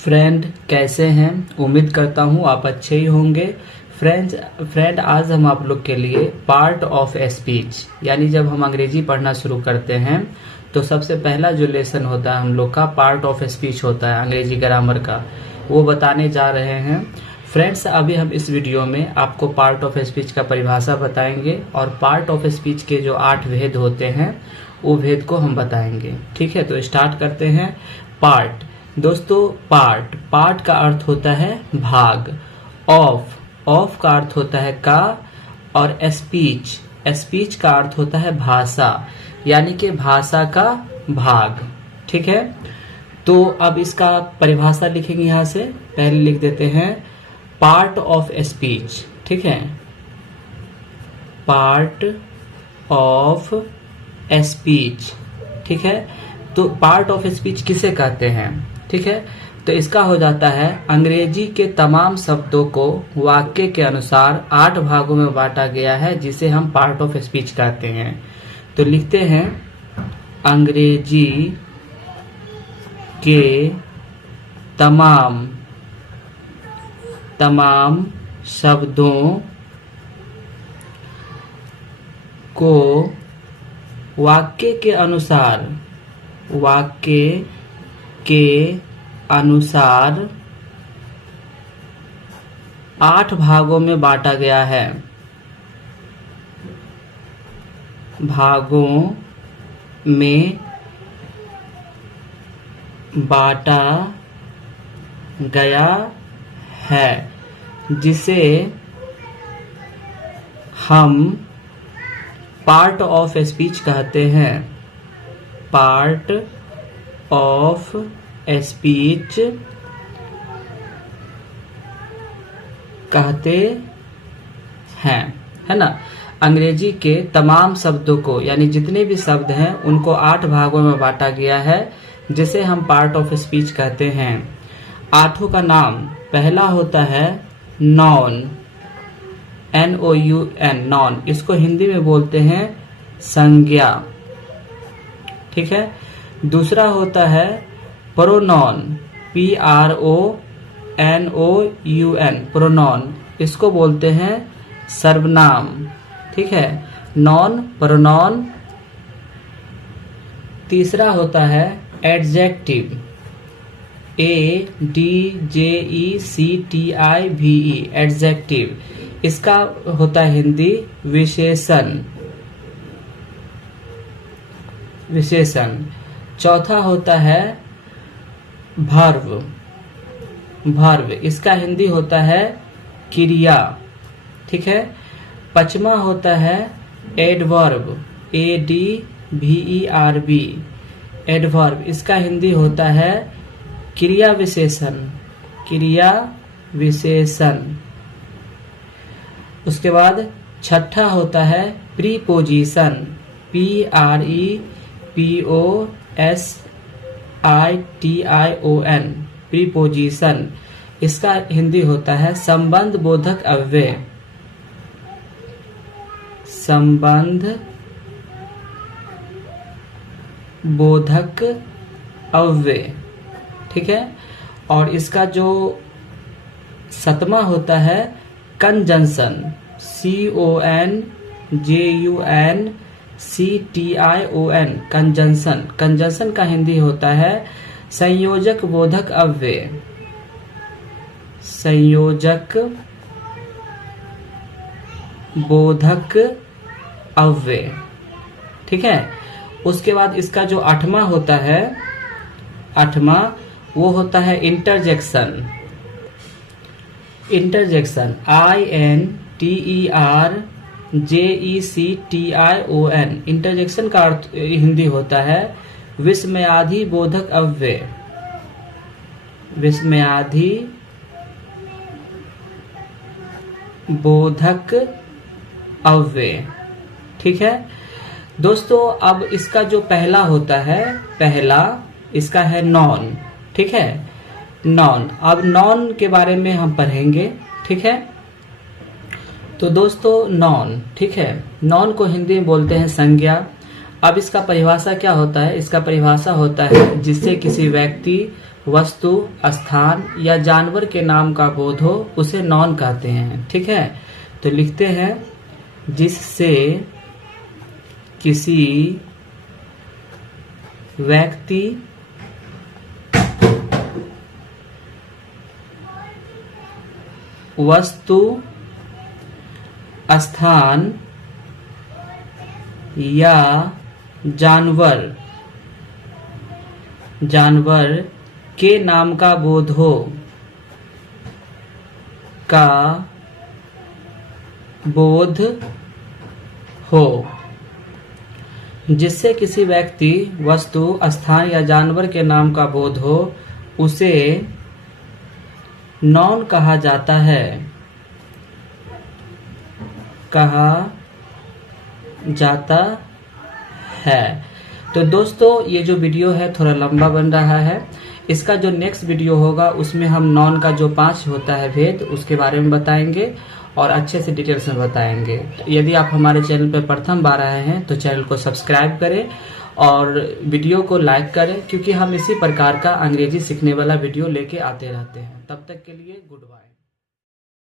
Friend कैसे हैं। उम्मीद करता हूँ आप अच्छे ही होंगे। फ्रेंड आज हम आप लोग के लिए पार्ट ऑफ स्पीच यानी जब हम अंग्रेजी पढ़ना शुरू करते हैं तो सबसे पहला जो लेसन होता है हम लोग का पार्ट ऑफ स्पीच होता है अंग्रेजी ग्रामर का, वो बताने जा रहे हैं। फ्रेंड्स अभी हम इस वीडियो में आपको पार्ट ऑफ स्पीच का परिभाषा बताएंगे और पार्ट ऑफ स्पीच के जो 8 भेद होते हैं वो भेद को हम बताएंगे। ठीक है, तो स्टार्ट करते हैं। पार्ट दोस्तों, पार्ट का अर्थ होता है भाग। ऑफ का अर्थ होता है का, और स्पीच का अर्थ होता है भाषा यानी कि भाषा का भाग। ठीक है, तो अब इसका परिभाषा लिखेंगे। यहाँ से पहले लिख देते हैं पार्ट ऑफ स्पीच। ठीक है, पार्ट ऑफ स्पीच। ठीक है, तो पार्ट ऑफ स्पीच किसे कहते हैं। ठीक है, तो इसका हो जाता है अंग्रेजी के तमाम शब्दों को वाक्य के अनुसार 8 भागों में बांटा गया है जिसे हम पार्ट ऑफ स्पीच कहते हैं। तो लिखते हैं अंग्रेजी के तमाम शब्दों को वाक्य के अनुसार 8 भागों में बांटा गया है। भागों में बांटा गया है जिसे हम पार्ट ऑफ स्पीच कहते हैं। पार्ट ऑफ स्पीच कहते हैं, है ना। अंग्रेजी के तमाम शब्दों को यानी जितने भी शब्द हैं उनको 8 भागों में बांटा गया है जिसे हम पार्ट ऑफ स्पीच कहते हैं। 8 का नाम पहला होता है नॉन, NOUN, नॉन। इसको हिंदी में बोलते हैं संज्ञा। ठीक है, दूसरा होता है प्रोनॉन, PRONOUN, प्रोनॉन। इसको बोलते हैं सर्वनाम। ठीक है, नॉन, प्रोनॉन। तीसरा होता है एडजेक्टिव, ADJECTIVE, एडजेक्टिव। इसका होता है हिंदी विशेषण। चौथा होता है भर्व, इसका हिंदी होता है क्रिया। ठीक है, 5वां होता है एडवर्ब, ADVERB, एडवर्ब। इसका हिंदी होता है क्रिया विशेषण। उसके बाद 6ठा होता है प्रीपोजिशन, PREPOSITION, प्रीपोजिशन। इसका हिंदी होता है संबंध बोधक अव्यय। ठीक है, और इसका जो 7वां होता है कंजंक्शन, CONJUNCTION, कंजंक्शन का हिंदी होता है संयोजक बोधक अव्यय। ठीक है, उसके बाद इसका जो 8वां होता है, 8वां वो होता है इंटरजेक्शन, INTERJECTION, इंटरजेक्शन का अर्थ हिंदी होता है विस्मयाधि बोधक अव्यय। ठीक है दोस्तों, अब इसका जो पहला होता है, इसका है नॉन। ठीक है, नॉन। अब नॉन के बारे में हम पढ़ेंगे। ठीक है, तो दोस्तों नॉन, ठीक है, नॉन को हिंदी में बोलते हैं संज्ञा। अब इसका परिभाषा क्या होता है? इसका परिभाषा होता है जिससे किसी व्यक्ति, वस्तु, स्थान या जानवर के नाम का बोध हो उसे नॉन कहते हैं। ठीक है, तो लिखते हैं जिससे किसी व्यक्ति, वस्तु, स्थान या जानवर के नाम का बोध हो, जिससे किसी व्यक्ति, वस्तु, स्थान या जानवर के नाम का बोध हो उसे नॉन कहा जाता है। तो दोस्तों ये जो वीडियो है थोड़ा लंबा बन रहा है। इसका जो नेक्स्ट वीडियो होगा उसमें हम नॉन का जो 5 होता है भेद उसके बारे में बताएंगे और अच्छे से डिटेल्स में बताएंगे। तो यदि आप हमारे चैनल पर प्रथम बार आए हैं तो चैनल को सब्सक्राइब करें और वीडियो को लाइक करें, क्योंकि हम इसी प्रकार का अंग्रेजी सीखने वाला वीडियो लेके आते रहते हैं। तब तक के लिए गुड बाय।